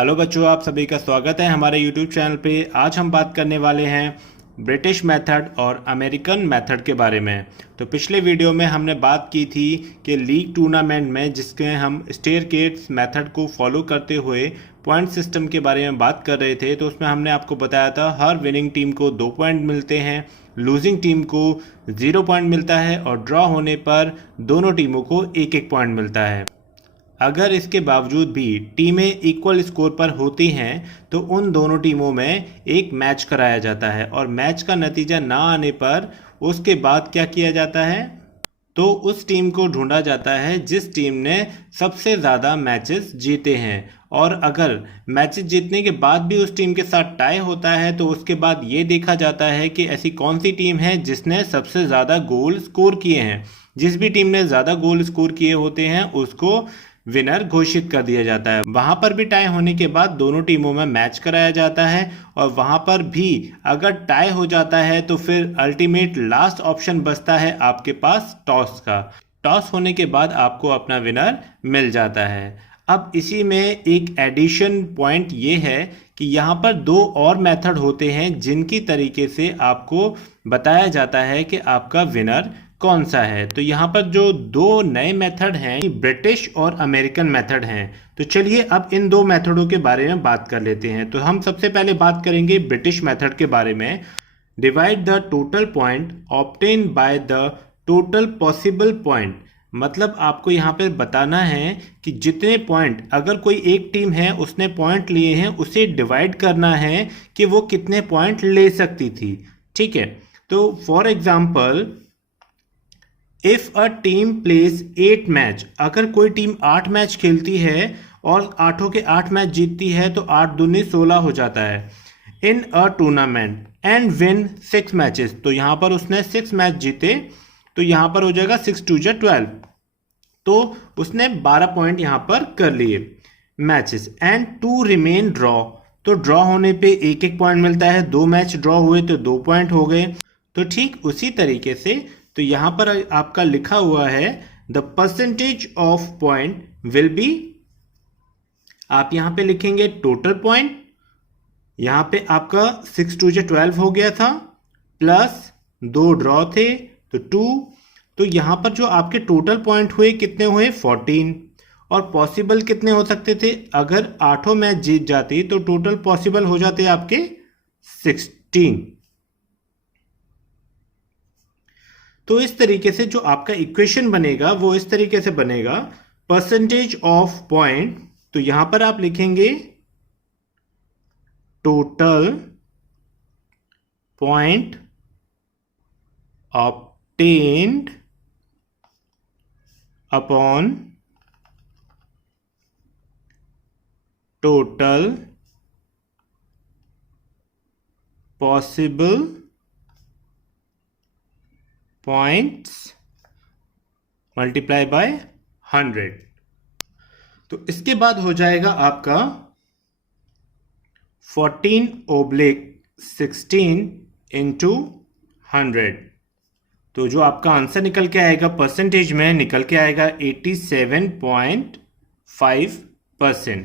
Hello बच्चों, आप सभी का स्वागत है हमारे यूट्यूब चैनल पे। आज हम बात करने वाले हैं ब्रिटिश मेथड और अमेरिकन मेथड के बारे में। तो पिछले वीडियो में हमने बात की थी कि लीग टूर्नामेंट में जिसके हम स्टेयरकेस मेथड को फॉलो करते हुए पॉइंट सिस्टम के बारे में बात कर रहे थे। तो उसमें हमने आपको बताया था हर विनिंग टीम को 2 पॉइंट मिलते हैं, लूजिंग टीम को 0 पॉइंट मिलता है और ड्रॉ होने पर दोनों टीमों को 1-1 पॉइंट मिलता है। अगर इसके बावजूद भी टीमें इक्वल स्कोर पर होती हैं तो उन दोनों टीमों में एक मैच कराया जाता है और मैच का नतीजा ना आने पर उसके बाद क्या किया जाता है, तो उस टीम को ढूंढा जाता है जिस टीम ने सबसे ज़्यादा मैचेस जीते हैं। और अगर मैचेस जीतने के बाद भी उस टीम के साथ टाई होता है तो उसके बाद ये देखा जाता है कि ऐसी कौन सी टीम है जिसने सबसे ज़्यादा गोल स्कोर किए हैं। जिस भी टीम ने ज़्यादा गोल स्कोर किए होते हैं उसको विनर घोषित कर दिया जाता है। वहां पर भी टाई होने के बाद दोनों टीमों में मैच कराया जाता है और वहां पर भी अगर टाई हो जाता है तो फिर अल्टीमेट लास्ट ऑप्शन बचता है आपके पास टॉस का। टॉस होने के बाद आपको अपना विनर मिल जाता है। अब इसी में एक एडिशन पॉइंट ये है कि यहाँ पर 2 और मेथड होते हैं जिनकी तरीके से आपको बताया जाता है कि आपका विनर कौन सा है। तो यहाँ पर जो 2 नए मेथड हैं ब्रिटिश और अमेरिकन मेथड हैं। तो चलिए अब इन 2 मेथडों के बारे में बात कर लेते हैं। तो हम सबसे पहले बात करेंगे ब्रिटिश मेथड के बारे में। Divide the total point obtain by the total possible point. मतलब आपको यहाँ पर बताना है कि जितने पॉइंट अगर कोई एक टीम है उसने पॉइंट लिए हैं उसे डिवाइड करना है कि वो कितने पॉइंट ले सकती थी। ठीक है, तो for example if a team plays 8 match, अगर कोई टीम 8 मैच खेलती है और 8 के 8 मैच जीतती है तो 8 दूनी 16 हो जाता है in a tournament and win 6 matches. तो यहाँ पर उसने 6 मैच जीते तो यहाँ पर हो जाएगा 6 2 12, तो उसने 12 पॉइंट यहाँ पर कर लिए मैचेस। एंड 2 रिमेन ड्रॉ, तो ड्रॉ होने पे 1-1 पॉइंट मिलता है। 2 मैच ड्रॉ हुए तो 2 पॉइंट हो गए। तो ठीक उसी तरीके से तो यहां पर आपका लिखा हुआ है the percentage of point will be, आप यहां पे लिखेंगे टोटल पॉइंट। यहां पे आपका 6 2 12 हो गया था प्लस 2 ड्रॉ थे तो 2, तो यहां पर जो आपके टोटल पॉइंट हुए कितने हुए 14। और पॉसिबल कितने हो सकते थे, अगर 8 मैच जीत जाती तो टोटल पॉसिबल हो जाते आपके 16। तो इस तरीके से जो आपका इक्वेशन बनेगा वो इस तरीके से बनेगा परसेंटेज ऑफ पॉइंट। तो यहां पर आप लिखेंगे total point obtained upon total possible points multiply by 100। तो इसके बाद हो जाएगा आपका 14/16 इंटू 100। तो जो आपका आंसर निकल के आएगा परसेंटेज में निकल के आएगा 87.5%।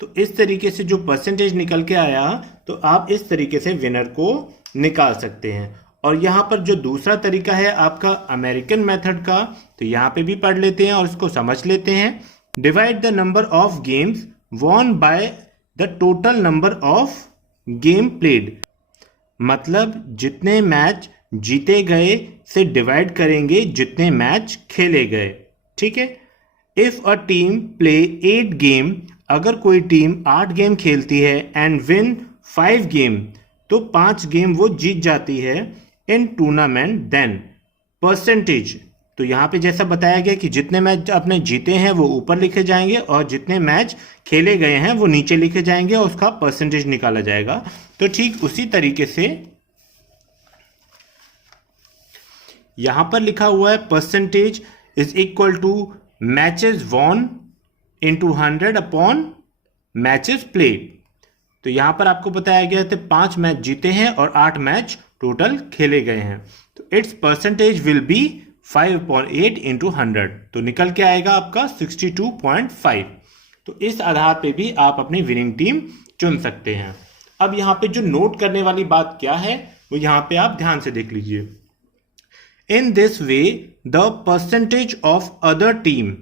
तो इस तरीके से जो परसेंटेज निकल के आया तो आप इस तरीके से विनर को निकाल सकते हैं। और यहाँ पर जो दूसरा तरीका है आपका अमेरिकन मेथड का, तो यहाँ पे भी पढ़ लेते हैं और इसको समझ लेते हैं। Divide the number of games won by the total number of game played. मतलब जितने मैच जीते गए से डिवाइड करेंगे जितने मैच खेले गए। ठीक है, if a team play 8 game, अगर कोई टीम 8 गेम खेलती है एंड विन 5 गेम, तो 5 गेम वो जीत जाती है इन टूर्नामेंट देन परसेंटेज। तो यहाँ पे जैसा बताया गया कि जितने मैच आपने जीते हैं वो ऊपर लिखे जाएंगे और जितने मैच खेले गए हैं वो नीचे लिखे जाएंगे और उसका परसेंटेज निकाला जाएगा। तो ठीक उसी तरीके से यहां पर लिखा हुआ है percentage is equal to matches won into 100 upon matches played. तो यहां पर आपको बताया गया था 5 मैच जीते हैं और 8 मैच टोटल खेले गए हैं। तो it's percentage will be 5/8 into 100, तो निकल के आएगा आपका 62.5। तो इस आधार पे भी आप अपनी विनिंग टीम चुन सकते हैं। अब यहाँ पे जो नोट करने वाली बात क्या है वो यहाँ पे आप ध्यान से देख लीजिए। In this way the percentage of other team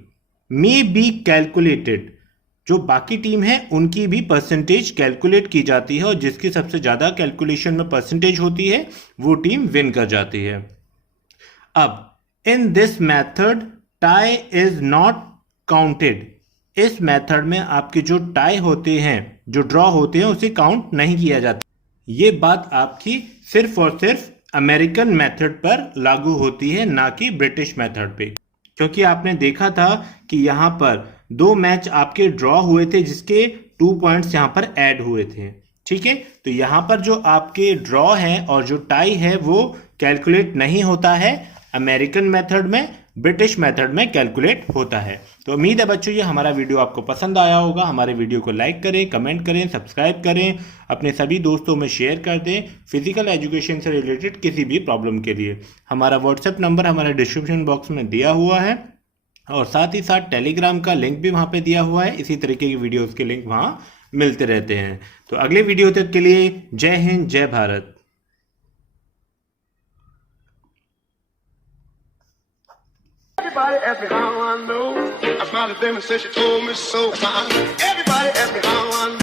may be calculated. जो बाकी टीम है उनकी भी परसेंटेज कैलकुलेट की जाती है और जिसकी सबसे ज्यादा कैलकुलेशन में परसेंटेज होती है वो टीम विन कर जाती है। अब in this method tie is not counted. इस मेथड में आपके जो टाई होते हैं, जो ड्रॉ होते हैं, उसे काउंट नहीं किया जाता। ये बात आपकी सिर्फ और सिर्फ अमेरिकन मेथड पर लागू होती है, ना कि ब्रिटिश मेथड पे, क्योंकि आपने देखा था कि यहाँ पर 2 मैच आपके ड्रॉ हुए थे जिसके 2 पॉइंट्स यहाँ पर ऐड हुए थे। ठीक है, तो यहाँ पर जो आपके ड्रॉ है और जो टाई है वो कैलकुलेट नहीं होता है अमेरिकन मेथड में, ब्रिटिश मेथड में कैलकुलेट होता है। तो उम्मीद है बच्चों ये हमारा वीडियो आपको पसंद आया होगा। हमारे वीडियो को लाइक करें, कमेंट करें, सब्सक्राइब करें, अपने सभी दोस्तों में शेयर कर दें फिजिकल एजुकेशन से रिलेटेड किसी भी प्रॉब्लम के लिए। हमारा व्हाट्सएप नंबर हमारे डिस्क्रिप्शन बॉक्स में दिया हुआ है और साथ ही साथ टेलीग्राम का लिंक भी वहाँ पे दिया हुआ है। इसी तरीके की वीडियोज़ के लिंक वहाँ मिलते रहते हैं। तो अगले वीडियो तक के लिए जय हिंद, जय Bharat. Everybody ask me how I know. I smiled at them and said she told me so. Everybody ask me how I know.